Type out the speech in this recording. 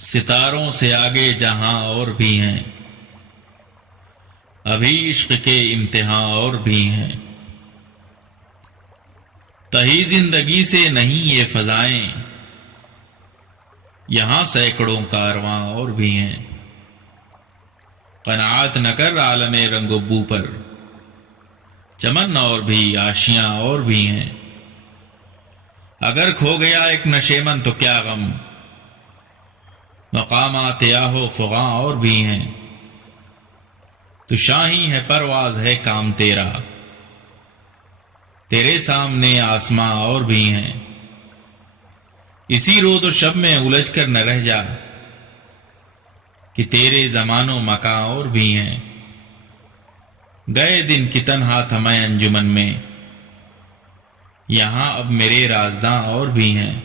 ستاروں سے آگے جہاں اور بھی ہیں، ابھی عشق کے امتحاں اور بھی ہیں۔ تہی زندگی سے نہیں یہ فضائیں، یہاں سینکڑوں کارواں اور بھی ہیں۔ قناعت نہ کر عالم رنگ و بو پر، چمن اور بھی آشیاں اور بھی ہیں۔ اگر کھو گیا ایک نشیمن تو کیا غم، مقامات آہ و فغاں اور بھی ہیں۔ تو شاہی ہے پرواز ہے کام تیرا، تیرے سامنے آسماں اور بھی ہیں۔ اسی رود و شب میں الجھ کر نہ رہ جا، کہ تیرے زمان و مکاں اور بھی ہیں۔ گئے دن کی تنہا تھا میں انجمن میں، یہاں اب میرے رازداں اور بھی ہیں۔